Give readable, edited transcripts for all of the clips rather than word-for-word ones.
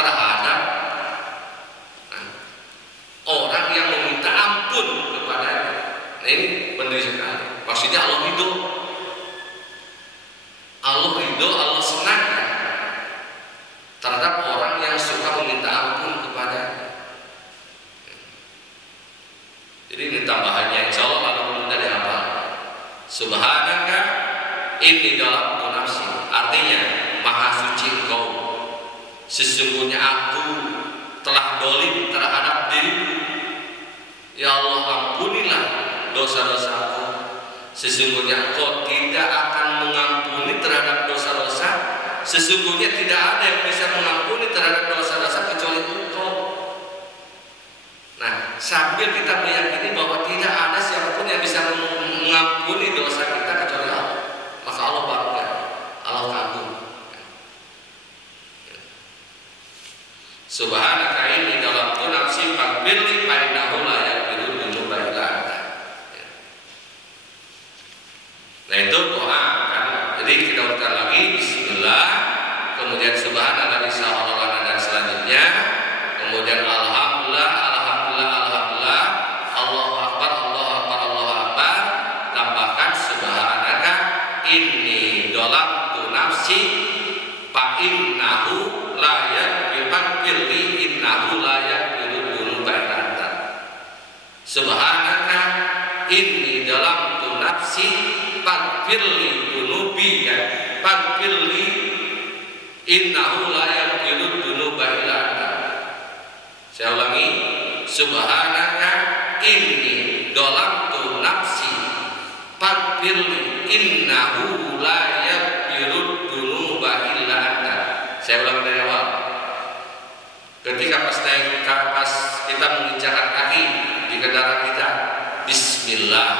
terhadap orang yang meminta ampun kepadanya. Nah, ini penting sekali. Maksudnya Allah ridho, Allah senang terhadap orang yang suka meminta ampun kepadanya. Jadi ini tambahannya, insya Allah kalau mudah dihafal. Subhanaka inni dalam nafsi, artinya maha suci Engkau, sesungguhnya aku telah dolim terhadap diriku. Ya Allah, ampunilah dosa-dosaku. Sesungguhnya Engkau tidak akan mengampuni terhadap dosa-dosa. Sesungguhnya tidak ada yang bisa mengampuni terhadap dosa-dosa kecuali Engkau. Nah, sambil kita meyakini bahwa tidak ada siapapun yang bisa mengampuni dosa kita kecuali Allah, maka Allah bangga, Allah kagum. Subhanaka inni dalamtu nafsi faghfirli fa innahu la yaghfiru dzunuba illa anta. Nah, itu doa kan. Jadi kita ulang lagi bismillah, kemudian subhanallah bisaholana dan selanjutnya, kemudian alhamdulillah, Allahu akbar, tambahkan subhanaka inni dalamtu nafsi fa innahu la yaghfiru innahu la yaghfiru dzunuba illa anta. Subhanaka inni dalamtu nafsi faghfirli dzunubi faghfirli innahu la yaghfiru dzunuba illa anta. Saya ulangi, subhanaka inni dalamtu nafsi faghfirli innahu la yaghfiru dzunuba illa anta. Saya ulangi dari awal. Ketika pas kita menginjakkan kaki di kendaraan kita, bismillah.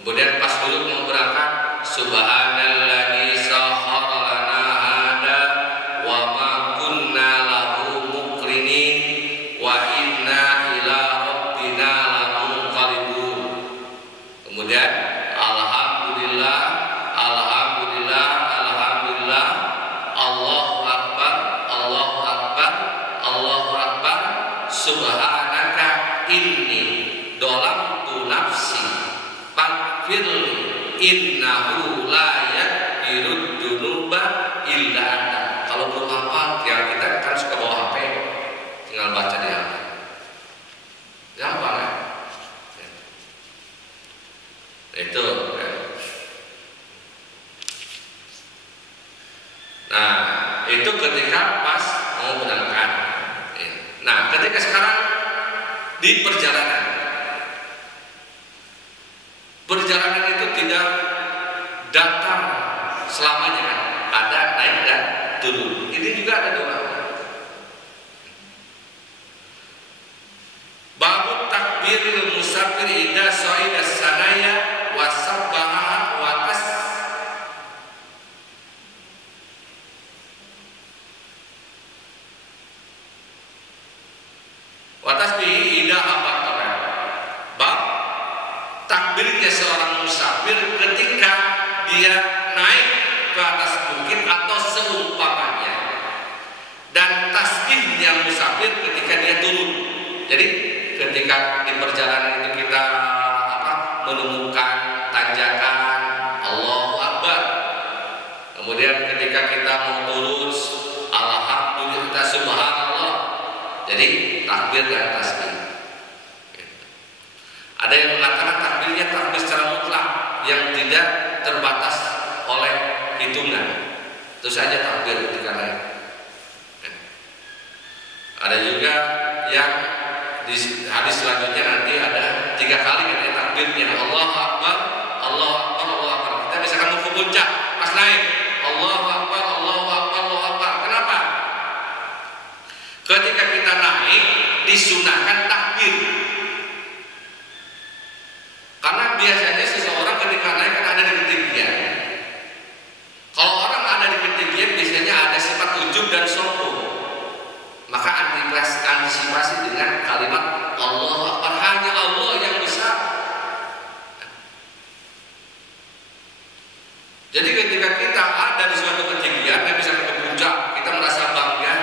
Kemudian pas dulu mau berangkat, subhanalladzi sakhkhara lana hada wa ma kunna lahu muqrinin wa inna ila rabbina lamunqalibun. Kemudian alhamdulillah, Allahu akbar, subhanaka inni dalamtu nafsi faghfirli innahu la yaghfiru dzunuba illa anta. Kalau belum hafal, ya kita kan suka bawa HP, tinggal baca di HP. Gampang ya? Itu ya. Nah, itu ketika pas mau berangkat. Nah, ketika sekarang di perjalanan itu tidak datang selamanya kan? Ada naik dan turun. Ini juga ada doa. Babu takbiril musafir idza sa'ida sanaya wa sabbaha wa tas wa tasbihi idza abattara. Bab takbirnya seorang musafir ketika dia naik ke atas bukit atau seumpamanya, dan tasbihnya musafir ketika dia turun. Jadi ketika di perjalanan itu kita menemukan tanjakan, Allahu Akbar. Kemudian ketika kita mau turun, alhamdulillah, subhanallah. Jadi takbir dan tasbih. Ada yang mengatakan takbirnya takbir secara mutlak yang tidak terbatas oleh hitungan. Itu saja takbir ketika naik. Ada juga yang di hadis selanjutnya nanti ada 3 kali katanya takbirnya, Allahu Akbar, Allahu Akbar, Allahu Akbar. Kita misalkan mau ke puncak, pas naik, Allahu Akbar, Allahu Akbar, Allahu Akbar. Kenapa? Ketika kita naik disunahkan takbir. Karena biasanya seseorang ketika naik kan ada di ketinggian. Kalau orang ada di ketinggian biasanya ada sifat ujub dan sombong. Maka antisipasi dengan kalimat Allahu Akbar, hanya Allah yang besar. Jadi ketika kita ada di suatu ketinggian, misalnya ke puncak, kita merasa bangga,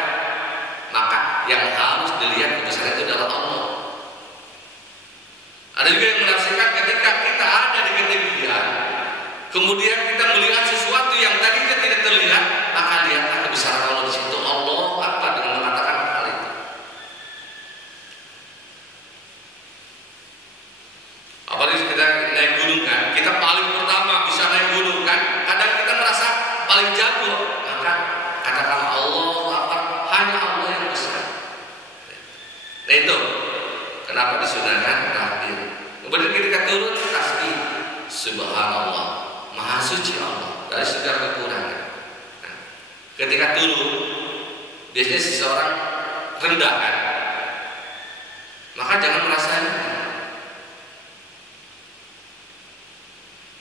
Kenapa disunahkan takbir? Kemudian ketika turun tasbih, subhanallah, maha suci Allah dari segala kekurangan. Nah, ketika turun, biasanya seseorang rendah kan, maka jangan merasa rendah.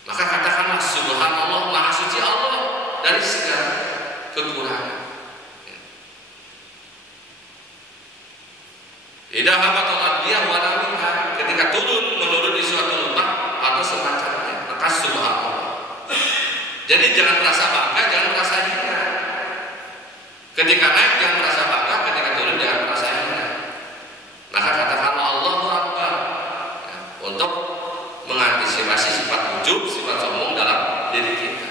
Maka katakanlah subhanallah, maha suci Allah dari segala kekurangan. Idza habatul adiyah wa namiha, ketika turun menuruni suatu lembah atau semacamnya, maka subhanallah. Jadi jangan merasa bangga, jangan merasa hina. Ketika naik jangan merasa bangga, ketika turun jangan merasa hina. Maka katakanlah Allahu Akbar, ya, untuk mengantisipasi sifat ujub, sifat sombong dalam diri kita.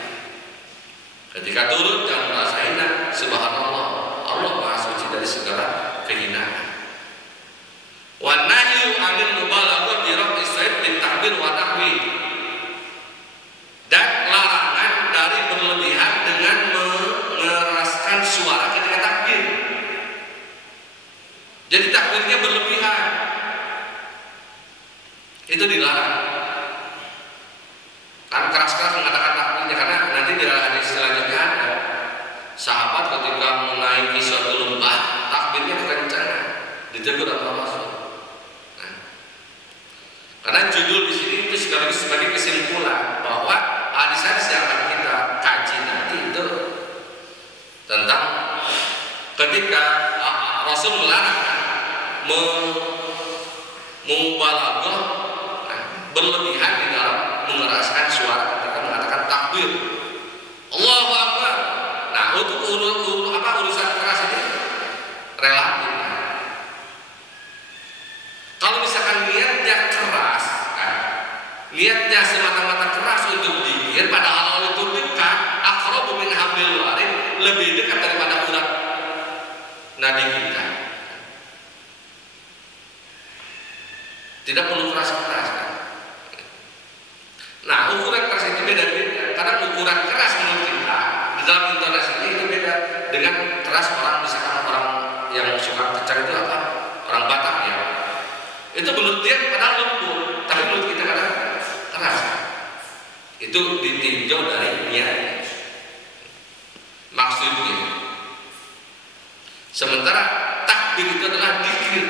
Ketika turun jangan merasa hina, subhanallah, Allah maha suci dari segala kehinaan. Wa nahyu 'anil mubalaghah bi raf'i shayd bin takbir wa nahwi, dan larangan dari berlebihan dengan mengeraskan suara ketika takbir. Jadi takbirnya berlebihan, itu dilarang. Kan keras-keras mengatakan takbirnya, karena nanti di hadis selanjutnya ada sahabat ketika menaiki suatu lembah takbirnya kencang, ditegur sama Rasul. Karena judul di sini itu sekaligus sebagai kesimpulan bahwa hadis-hadis yang akan kita kaji nanti itu tentang ketika Rasul melarang mubalaghah, berlebihan di dalam mengeraskan suara ketika mengatakan takbir, Allahu Akbar. Nah, untuk urusan keras ini relatif. Kalau misalkan niatnya keras, niatnya semata-mata keras untuk dikir, padahal itu dekat, aqrabu min hablil warid, lebih dekat daripada urat nadi kita. Tidak perlu keras-keras kan? Nah, ukuran keras itu beda-beda. Karena ukuran keras menurut kita di dalam intonasinya itu beda dengan keras orang, misalkan orang yang suka kencang itu apa? Orang Batak ya. Itu menurut dia padahal lembut, tapi menurut kita kadang keras. Itu ditinjau dari niat, maksudnya. Sementara takbir itu adalah dzikir.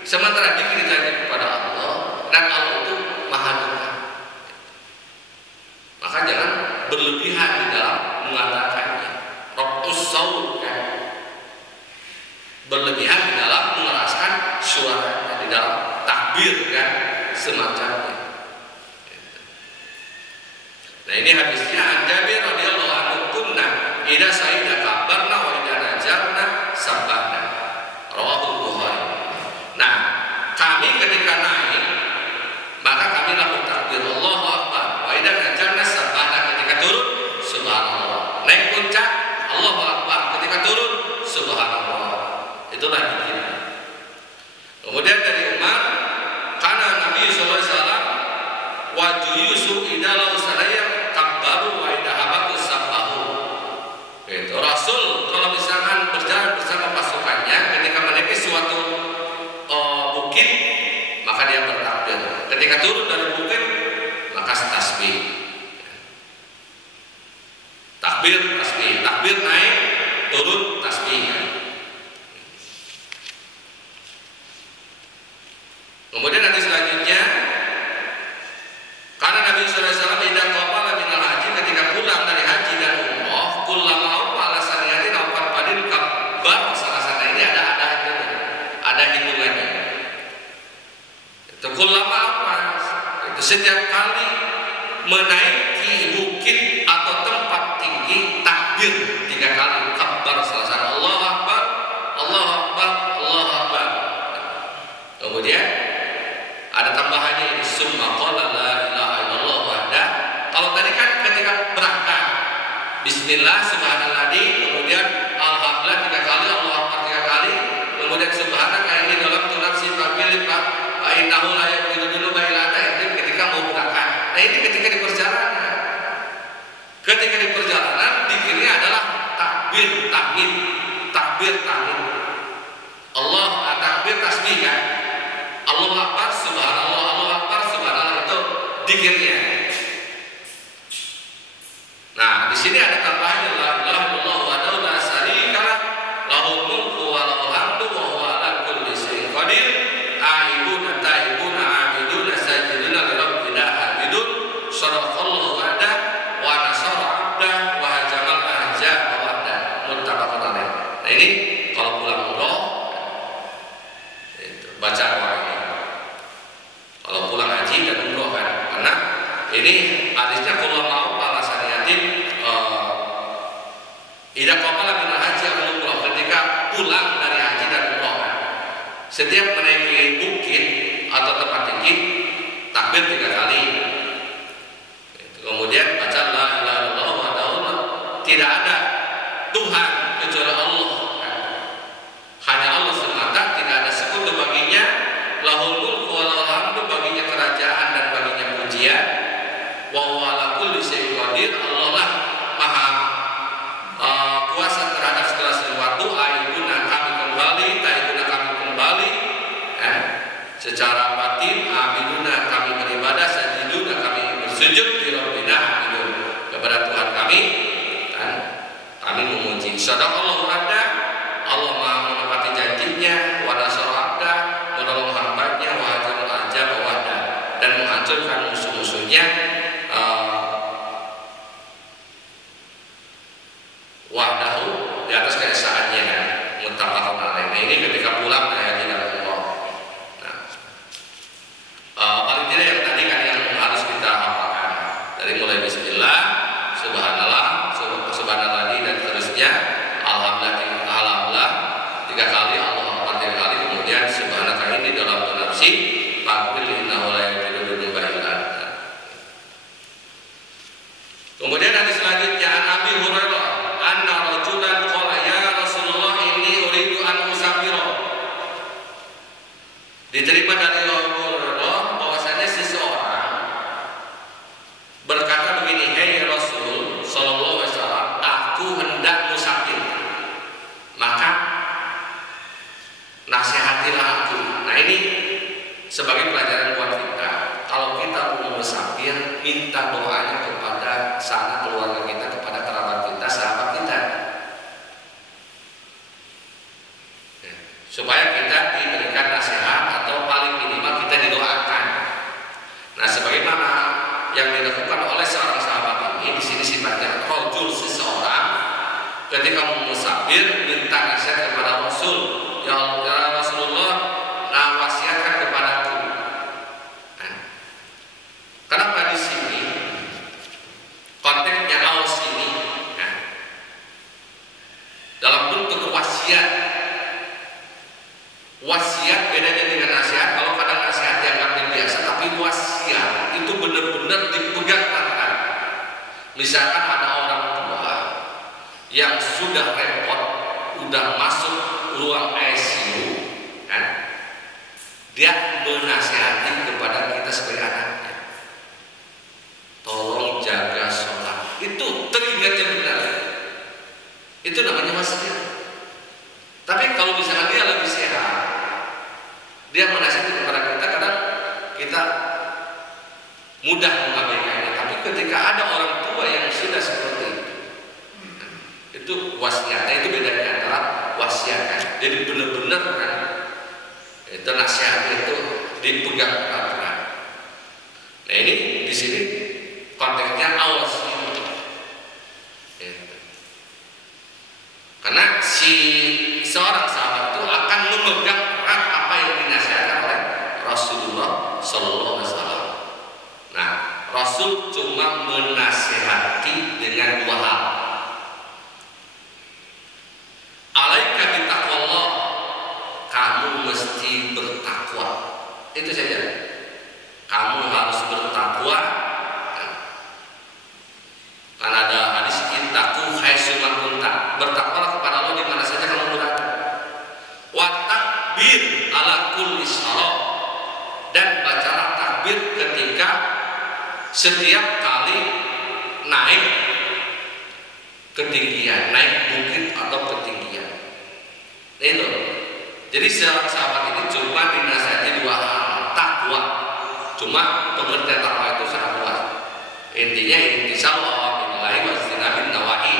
Sementara dzikir hanya kepada Allah, dan Allah itu maha dekat. Maka jangan berlebihan di dalam mengatakannya. Raf'us shaut kan, berlebihan di dalam mengeraskan suara di dalam takbir kan, semacamnya. Nah, ini hadisnya an Jabir radhiyallahu anhu, kunna idza sa'ida kabarna wa idza najarna sabbahna, rawahu Bukhari. Nah, kami ketika naik maka kami lakukan takbir Allahu Akbar, wa idza najarna sabbahna, ketika turun subhanallah. Naik puncak Allahu Akbar, ketika turun subhanallah. Itulah dzikir. Kemudian dari Umar, karena Nabi sallallahu alaihi wasallam waju yusuf idalau salaya kabaru wa idahabatu sabbahu. Itu Rasul kalau misalkan berjalan bersama pasukannya ketika menaiki suatu bukit, maka dia bertakbir. Ketika turun dari bukit, maka tasbih. Takbir, tasbih. Takbir naik, turun, tasbih. Kemudian hadis selanjutnya, karena Nabi sallallahu alaihi wasallam idza qafala minal haji, ketika pulang dari haji dan umrah, kullama aufa ala saniyatin aw fardin kabbar salasana. Ini ada hitungannya. Itu kullama aufa, itu setiap kali menaiki bukit atau tempat tinggi, takbir 3 kali, kabbar salasana, Allahu Akbar, Allahu Akbar, Allahu Akbar. Kemudian ada tambahannya ini, summa qala la ilaha illallah wahda. Kalau tadi kan ketika berangkat bismillah subhanalladzi, kemudian alhamdulillah 3 kali, Allahu Akbar 3 kali, kemudian subhanaka ini dalam tunas sifat milik innahu la yaqiru dunuba illa anta, itu ketika mau berangkat. Nah, ini ketika di perjalanan. Ketika di perjalanan dikirnya adalah takbir tahmid, takbir tahmid. Allah takbir tasbih kan. Allah zikirnya. Nah, di sini ada tambahannya la ilaha illallah wahdahu la syarika lah, lahul mulku wa lahul hamdu wa huwa ala kulli syai'in qadir. Aibuna taibuna abiduna sajiduna li rabbina hamidun. Shadaqallahu wa'da wa nasara 'abda wa hajamal ahzaba wa'da. Muttafaqun alaih. Nah, ini kalau pulang umroh itu baca doa ini. Kalau pulang haji dan umroh kan, karena ini hadisnya kalau mau para saniatin ida qala min haji atau umroh, ketika pulang dari haji dan umroh kan, setiap menaiki bukit atau tempat tinggi takbir 3 kali. Kemudian baca la ilaha illallah wahdahu tidak ada Tuhan kecuali Allah. Hanya Allah semata, tidak ada sekutu baginya. Lahul mulku wa lahul hamdu, baginya kerajaan dan baginya pujian. Wa huwa ala kulli syai'in qadir, Allah lah maha kuasa terhadap segala sesuatu. Aibuna kami kembali, taibuna kami kembali secara batin, abiduna kami beribadah, sajiduna kami bersujud di rabbina hamidun, kepada Tuhan kami dan kami memuji. Shadaqallahu wa'da, Allah maha menepati janjinya, wa nasara 'abda, menolong hambanya, wa hajamal ahzaba wa'da, dan menghancurkan musuh-musuhnya wahdahu, di atas keesaannya kan. Muttafaqun alaih. Nah, ini ketika pulang dari haji dan umroh. Nah, paling tidak yang tadi kan yang harus kita hafalkan, dari mulai bismillah, subhanallah, subhanallah dan seterusnya, alhamdulillah 3 kali, Allahu akbar 3 kali, kemudian subhanaka ini dalam nafsi faqul innahu la yuhibbu al-mubtadi'in. Kemudian hadis selanjutnya, an Abi Hurairah anna rajulan qala ya Rasulullah inni uridu an usafira. Diterima dari Abu Hurairah bahwasanya seseorang berkata begini, "Hai Rasul sallallahu alaihi wasallam, aku hendak musafir. Maka nasihatilah aku." Nah, ini sebagai pelajaran buat kita. Kalau kita mau musafir, minta doanya kepada sanak keluarga kita, kepada kerabat kita, sahabat kita, supaya kita diberikan nasihat atau paling minimal kita didoakan. Nah, sebagaimana yang dilakukan oleh seorang sahabat ini, di sini sifatnya rajul, seseorang ketika mau musafir minta nasihat kepada Rasul, ya Rasulullah, nah wasiatkan kepadaku. Nah, kenapa di sini konteksnya aus ini, nah, dalam bentuk wasiat. Wasiat bedanya dengan nasihat. Kalau kadang nasihat dianggap biasa, tapi wasiat itu benar-benar dipegang tangan. Misalkan ada orang tua yang sudah repot, udah masuk ruang ICU, kan? Dia menasihati kepada kita sebagai anaknya, tolong jaga sholat. Itu teringatnya benar. Itu namanya wasiat. Tapi kalau misalnya dia lebih sehat, dia menasihati kepada kita, kadang kita mudah mengabaikannya. Tapi ketika ada orang tua yang sudah seperti itu wasiatnya, itu bedanya antara wasiat kan. Jadi benar-benar kan, itu nasihatnya itu dipegang erat. Nah, ini di sini konteksnya awas. Karena si seorang sahabat itu akan memegang erat apa yang dinasihatkan oleh Rasulullah Sallallahu Alaihi Wasallam. Nah, Rasul cuma menasihati dengan 2 hal. Alaika bitaqwallah, kamu mesti bertakwa. Itu saja. Kamu harus bertakwa. Kan ada hadis ittaqu haitsu ma kunta. Bertakwalah kepada Allah di mana saja kamu berada. Wa takbir ala kulli shalah, dan bacalah takbir ketika setiap kali naik ketinggian, naik bukit atau ketinggian. Itu. Jadi seorang sahabat ini cuma dinasihati 2 hal, takwa. Cuma pengertian takwa itu sangat luas. Intinya intisal awamirillahi wa ijtinabin nawahi,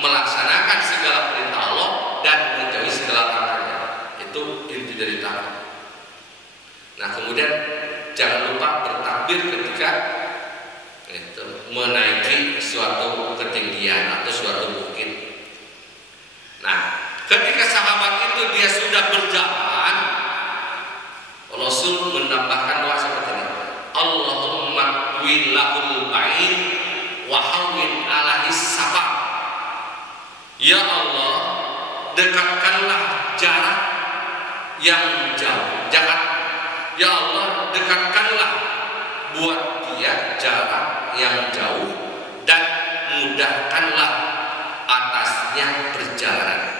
melaksanakan segala perintah Allah dan menjauhi segala larangannya. Itu inti dari takwa. Nah, kemudian jangan lupa bertakbir ketika menaiki suatu ketinggian atau suatu bukit. Nah, ketika sahabat itu dia sudah berjalan, Rasul menambahkan doa seperti ini. Allahumma wilahul ba'in wa hawwin alaihi safa. Ya Allah, dekatkanlah jarak yang jauh. Ya Allah, dekatkanlah buat dia jarak yang jauh dan mudahkanlah atasnya perjalanan.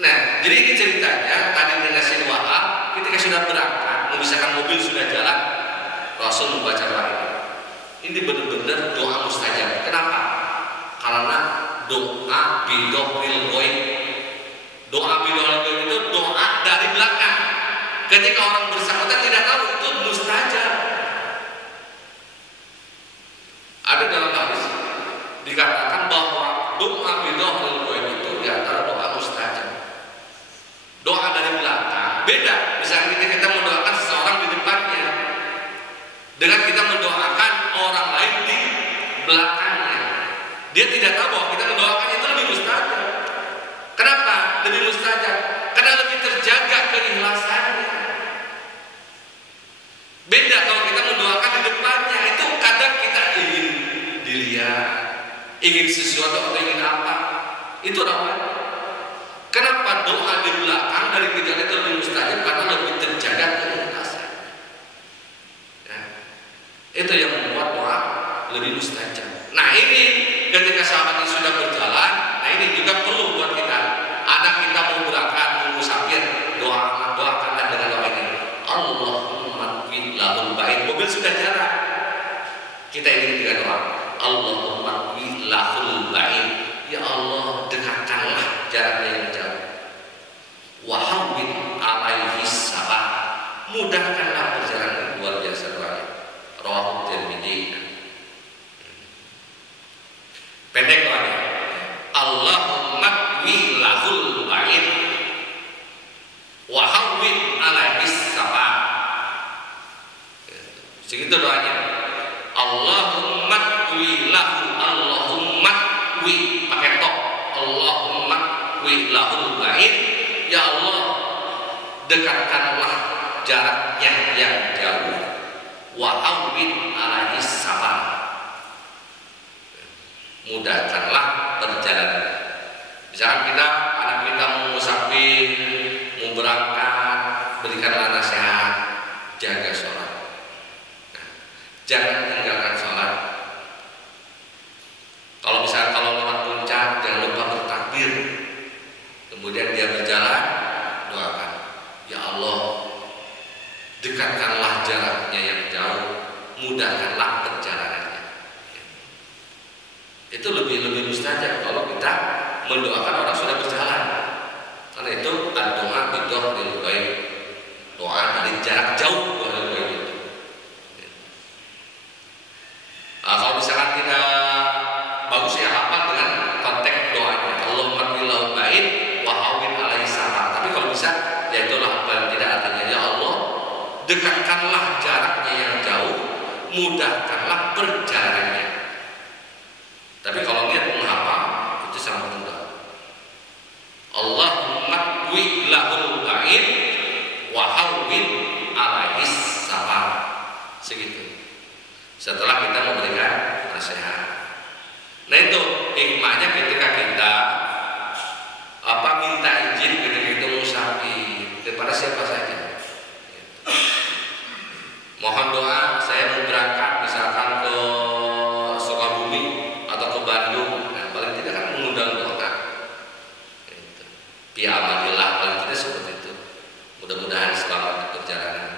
Nah, jadi ini ceritanya tadi di Nasin Wahab ketika sudah berangkat, memisahkan mobil sudah jalan, Rasul membaca doa ini. Ini benar-benar doa mustajab. Kenapa? Karena doa bidohil goib. Doa bidohil goib itu doa dari belakang. Ketika orang bersangkutan tidak tahu, itu mustajab. Ada dalam hadis dikatakan bahwa doa bidohil goib itu di antara doa mustajab. Doa dari belakang beda. Misalnya kita mendoakan seseorang di depannya dengan kita mendoakan orang lain di belakangnya. Dia tidak tahu bahwa kita mendoakan itu lebih mustajab. Kenapa? Lebih mustajab karena lebih terjaga keikhlasannya. Beda kalau kita mendoakan di depannya, itu kadang kita ingin dilihat, ingin sesuatu atau ingin apa. Itu namanya. Kenapa doa di belakang dari kejadian itu lebih mustajab? Karena lebih terjaga keikhlasan. Ya. Itu yang membuat doa lebih mustajab. Nah, ini ketika sahabat ini sudah berjalan, nah ini juga perlu buat kita. Anak kita mau berangkat, mau musafir, doakanlah dengan doa ini. Allahumma lahul ba'in. Mobil sudah jalan. Kita ingin dengan doa. Allahumma lahul ba'in. Ya Allah, dekatkanlah jaraknya yang jauh. Wa hawwin alaihi safa. Mudahkanlah perjalanan. Luar biasa doanya. Rawahu Tirmidzi. Pendek doanya. Allahumma lahul ba'in wa hawwin alaihi safa. Segitu doanya. Allahumma lahu, Allahumma pakai tok. Allahumma lahul ba'in. Ya Allah, dekatkanlah jaraknya yang jauh. Wa hawwin alaihi safa. Mudahkanlah perjalanan. Misalkan kita, anak kita mau musafir, mau berangkat, berikanlah nasihat, jaga sholat. Jangan tinggalkan sholat. Kalau misalnya kalau lewat puncak, jangan lupa bertakbir. Kemudian dia berjalan, doakan. Ya Allah, dekatkanlah jaraknya yang jauh, mudahkanlah perjalanannya. Itu lebih mustajab kalau kita mendoakan orang sudah berjalan. Karena itu doa bidohil goib, doa dari jarak jauh goib itu. Kalau misalkan tidak bagus ya hafal dengan konteks doanya. Allahumma lahul ba'in wa hawwin alaihi safa. Tapi kalau bisa ya itulah paling tidak artinya ya Allah, dekatkanlah jaraknya yang jauh, mudahkanlah perjalanannya. Tapi kalau niat menghafal itu sangat mudah. Allahumma lahul ba'in wa hawwin alaihi safa. Segitu. Setelah kita memberikan nasihat. Nah itu hikmahnya ketika kita minta izin ketika itu musafir kepada siapa saja. Mohon doa, saya mau berangkat misalkan ke Sukabumi atau ke Bandung. Nah, paling tidak kan mengundang doa. Bi amanillah, paling tidak seperti itu. Mudah-mudahan selamat perjalanan.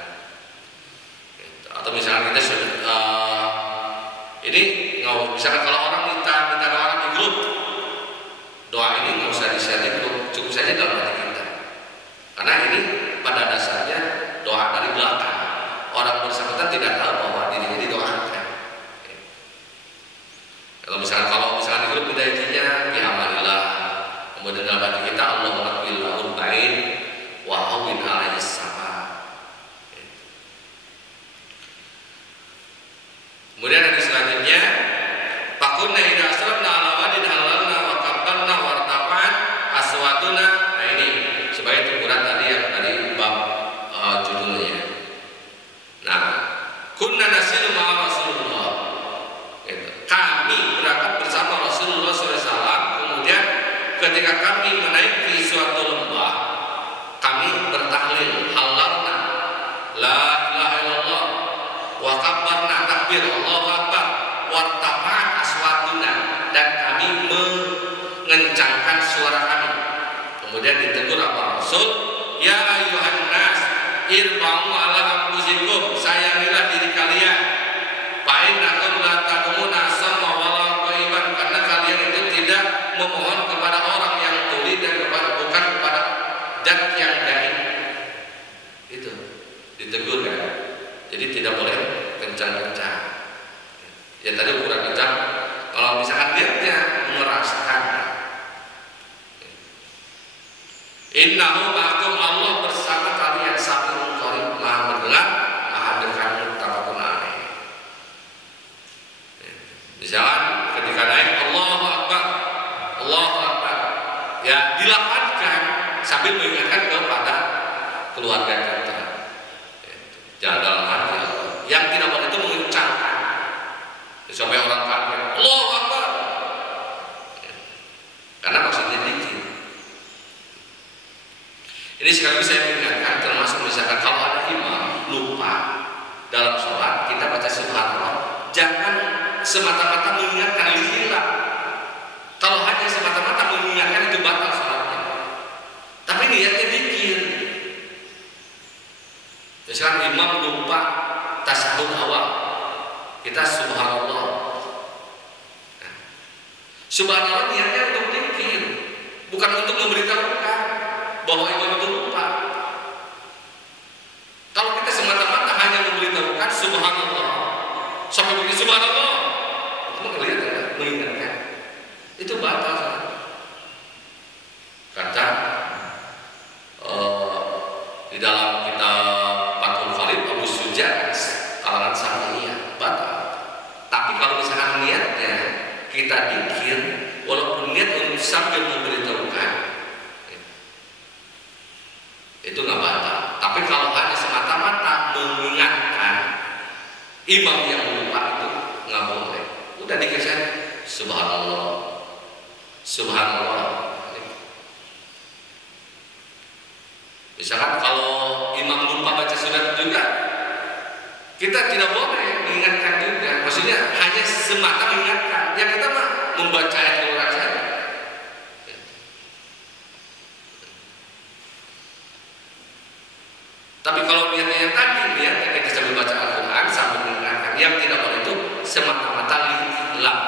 Atau misalkan kita sudah misalkan kalau orang minta doa di grup, doa ini nggak usah di-share di grup, cukup saja dalam hati kita. Karena ini pada dasarnya doa dari belakang. Orang bersangkutan tidak kemudian ditegur apa Rasul, ya ayuhan nas irba'u ala anfusikum, sayangilah diri kalian, fa innakum la tad'una samma wala ghaiban, karena kalian itu tidak memohon kepada orang yang tuli dan bukan kepada zat yang gaib. Itu ditegur kan. Jadi tidak boleh kencang-kencang. Ya tadi ukuran kencang, kalau misalkan niatnya mengeraskan. Innahu ma'akum, Allah bersama kalian, sami'un qarib, maha mendengar, maha dekat, muttafaqun alaih. Misalkan ketika naik Allahu Akbar, Allahu Akbar, ya dilapatkan sambil mengingatkan kepada keluarga kita. Jangan dalam hati Allah. Yang tidak boleh itu mengencangkan sampai orang kafir Allahu Akbar, karena maksudnya dikir. Ini sekali saya mengingatkan, termasuk misalkan kalau ada imam lupa dalam sholat, kita baca subhanallah, jangan semata-mata mengingatkan lillah. Kalau hanya semata-mata mengingatkan itu batal sholatnya. Tapi niatnya dikir. Misalkan imam lupa tasyahud awal, kita subhanallah. Subhanallah niatnya untuk dikir, bukan untuk memberitahukan bahwa imam itu lupa. Kalau kita semata-mata hanya memberitahukan subhanallah sampai begini subhanallah, itu melihat ya, mengingatkan, itu batal. Kata di dalam kitab Fathul Khalid Abu Suja kalangan Syafi'iyah batal. Tapi kalau misalkan niatnya kita dikir, walaupun niat untuk sambil memberitahukan, itu nggak batal. Tapi kalau hanya semata-mata mengingatkan imam yang lupa, itu nggak boleh. Udah dikir saja subhanallah, subhanallah. Misalkan kalau imam lupa baca surat juga, kita tidak boleh mengingatkan juga. Maksudnya hanya semata mengingatkan. Ya kita mah membaca ayat Al-Quran saja. Tapi kalau niatnya yang tadi, niatnya kita sambil baca Al-Quran sambil mengingatkan, yang tidak boleh itu semata-mata lillah,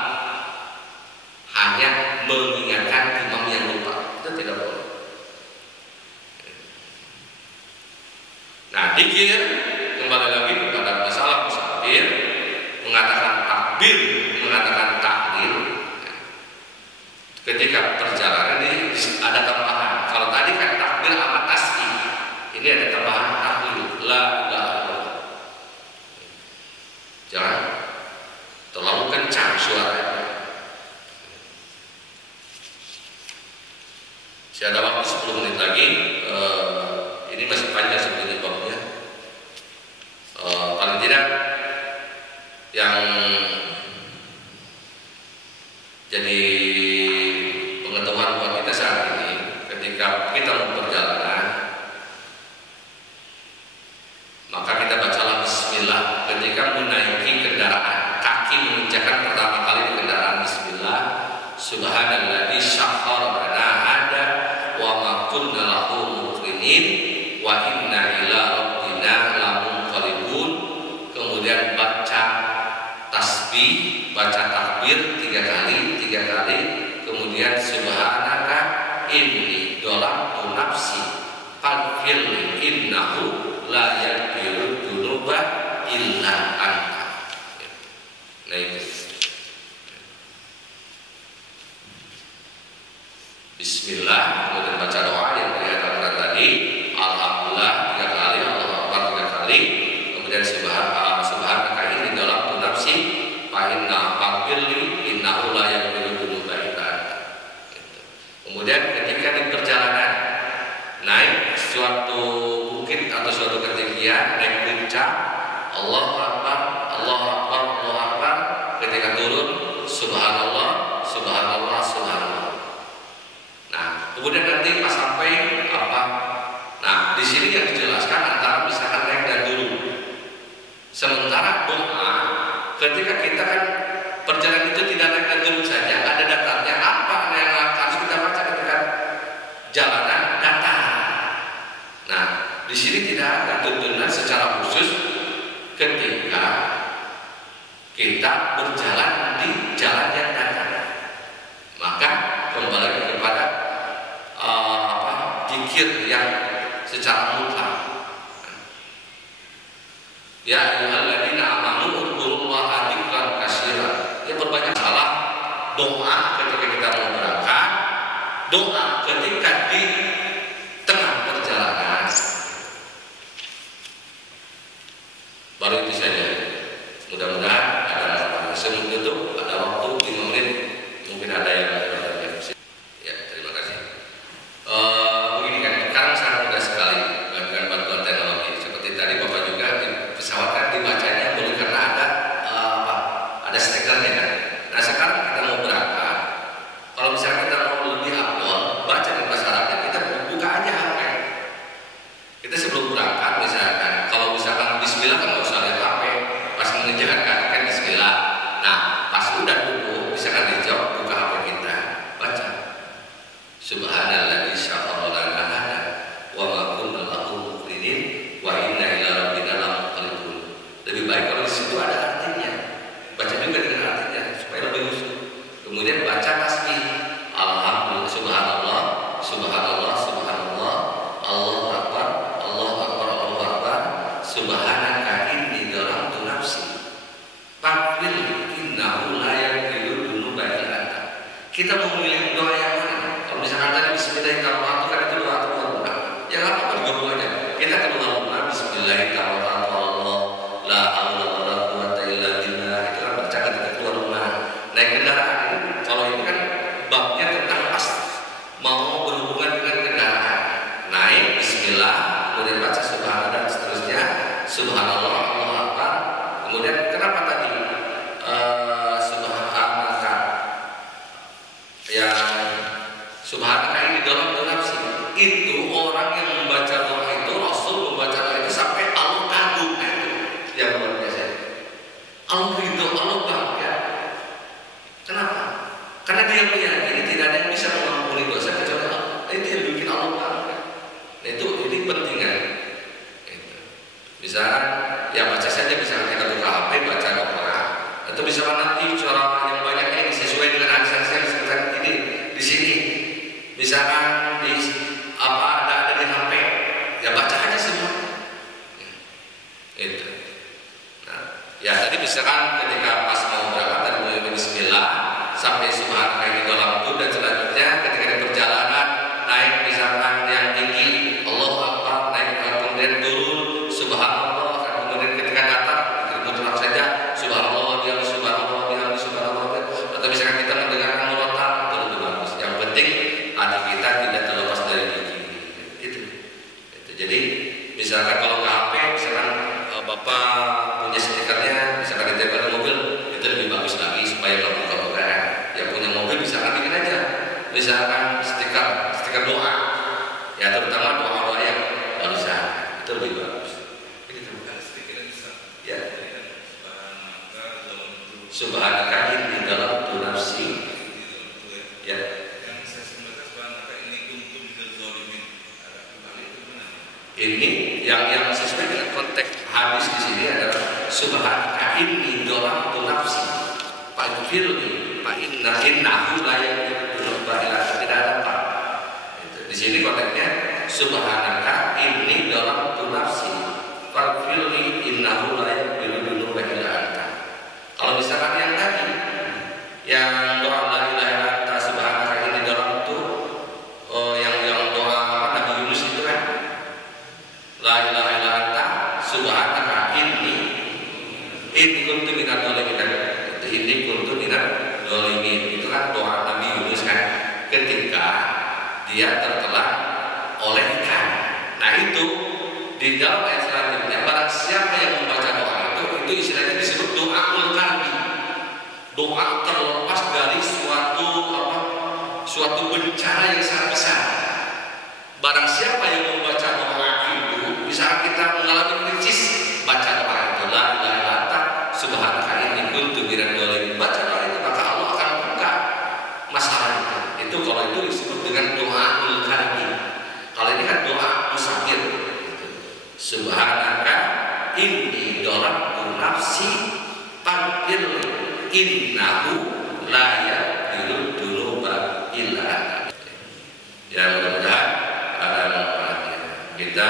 hanya mengingatkan imam yang lupa, itu tidak boleh. Nah, dikir kembali lagi kepada masalah musafir, mengatakan takbir, mengatakan tahlil. Ketika perjalanan ini ada tambahan. Kalau tadi kan takbir sama tasbih, ini ada tambahan tahlil, la ilaha illallah. Jangan terlalu kencang suaranya. Saya ada waktu 10 menit lagi. Ini masih panjang sebenarnya babnya. Paling tidak yang jadi pengetahuan buat kita saat ini, ketika kita mau perjalanan, maka kita bacalah bismillah ketika menaiki kendaraan. Kaki menginjakan pertama kali di kendaraan, bismillah. Subhanalladzi syakhkhara lana hada wa ma kunna lahu muqrinin wa inna ila rabbina lamunqalibun. Kemudian baca tasbih, baca takbir 3 kali, kemudian subhanaka inni dolamtu nafsi faghfirli innahu la yaghfiru dzunuba illa anta. Nah itu bismillah, kemudian baca doa yang dikatakan tadi, alhamdulillah 3 kali, Allahu Akbar 3 kali, kemudian subhanaka inni dolamtu nafsi fa inna faghfirli innahu la yaghfiru dzunuba illa anta. Kemudian ketika di perjalanan naik suatu bukit atau suatu ketinggian, naik puncak, Allahu Akbar, Allahu Akbar, Allahu Akbar. Ketika turun, subhanallah, subhanallah, subhanallah. Nah, kemudian nanti pas sampai apa? Nah, di sini yang dijelaskan antara misalkan naik dan turun. Sementara doa, ketika kita kan perjalanan itu tidak naik dan turun saja, ada datarnya. Apa yang harus kita baca ketika jalanan Nah, di sini tidak ada tuntunan secara khusus ketika kita berjalan di jalan yang datar. Maka kembali kepada zikir yang secara mutlak. Ya ayyuhalladzina amanu udzurullaha dzikran katsiran. Ya, berbanyak salah doa ketika kita mau berangkat, doa ketika di tengah perjalanan. Baru itu saja. Mudah-mudahan ada sebelum itu ada waktu 5 menit, mungkin ada yang ya, terima kasih. Begini kan, sekarang sangat mudah sekali dengan bantuan teknologi. Seperti tadi Bapak juga di pesawat kan dibacanya boleh karena ada stikernya kan. Nah, sekarang kita mau berangkat. Kalau misalnya kita mau lebih afdol, baca di bahasa Arabnya, kita buka aja HP. Kita sebelum berangkat misalkan, kalau misalkan Bismillah kan nggak usah lihat HP. Pas mengerjakan kaki kan Bismillah. Nah, pas udah duduk, misalkan dijawab, buka HP kita, baca. Subhanalladzi syakara lana hada wa ma kunna lahu muqrinin wa inna ila rabbina lamunqalibun. Lebih baik kalau di situ ada artinya. Baca juga dengan artinya supaya lebih khusyuk. Kemudian baca tasbih. Alhamdulillah, subhanallah, subhanallah, subhanallah, Allahu akbar, Allahu akbar, Allahu akbar, subhanaka inni dhalamtu nafsi. Faghfir innahu la yaghfiru dzunuba illa anta. Kita mau memilih doa yang mana? Kalau misalkan tadi bismillahirrahmanirrahim kan itu doa keluar. Ya enggak apa-apa digabung aja. Kita keluar bismillahirrahmanirrahim. La haula wala quwwata illa billah. Itu kan baca ketika keluar rumah. Naik kendaraan ini, kalau ini kan babnya tentang pas mau berhubungan dengan kendaraan. Naik bismillah, kemudian baca subhanallah dan seterusnya. Subhanallah, Allahu akbar. Kemudian kenapa tadi subhanaka yang subhanaka ini dalam nafsi itu orang yang membaca doa itu, Rasul membaca doa itu sampai Allah kagum. Itu yang luar biasa. Allah ridho, Allah bangga. Kenapa? Karena dia meyakini tidak ada yang bisa mengampuni dosa kecuali Allah. Itu yang bikin Allah bangga. Nah, ini penting kan? Misalkan ya baca saja, misalkan kita buka HP baca doa, atau misalkan nanti suara yang banyaknya ini sesuai dengan hadis yang seperti ini di sini. Misalkan di ada di HP, ya baca aja semua. Itu. Nah, ya tadi misalkan ketika pas mau berangkat dari mulai bismillah sampai subhanallah ini dalam itu, dan selanjutnya ketika di perjalanan naik misalkan yang tinggi Allahu akbar, naik kemudian turun subhanallah, kemudian ketika datar mutlak saja subhanallah dia subhanallah dia subhanallah. Atau misalkan kita mendengarkan murotal itu lebih bagus. Yang penting hati kita tidak terlepas dari zikir. Itu. Jadi misalkan kalau ke HP, misalkan Bapak punya stikernya, misalkan ditempel di mobil, itu lebih bagus lagi supaya kalau buka-buka yang punya mobil misalkan bikin aja, misalkan stiker doa, ya terutama doa-doa yang barusan, itu lebih bagus. Ya. Subhanaka inni dhalamtu nafsi. Ya. Ini yang sesuai dengan konteks hadis di sini adalah subhanaka inni dhalamtu nafsi. Faghfirli fa innahu la yaghfiru dzunuba illa anta. Tidak ada apa. Di sini konteksnya subhanaka inni dhalamtu nafsi. Faghfirli innahu la yaghfiru dzunuba illa anta. Kalau misalkan yang tadi yang doa la ilaha illa anta subhanaka inni dhalamtu, yang doa Nabi Yunus itu kan la ilaha illa anta subhanaka inni kuntu minadz dzalimin. Inni kuntu minadz dzalimin. Itu kan doa Nabi Yunus kan ketika dia tertelan oleh ikan. Nah, itu di dalam ayat selanjutnya, barang siapa yang membaca doa itu istilahnya disebut doaul qalbi. Doa terlepas dari suatu bencana yang sangat besar. Barang siapa yang membaca doa itu, misalnya kita mengalami krisis, baca doa itu la ilaha illa anta subhanaka inni kuntu minadz dzalimin. Baca doa itu, maka Allah akan buka masalah itu. Itu kalau itu disebut dengan doaul qalbi. Kalau ini kan doa musafir. kita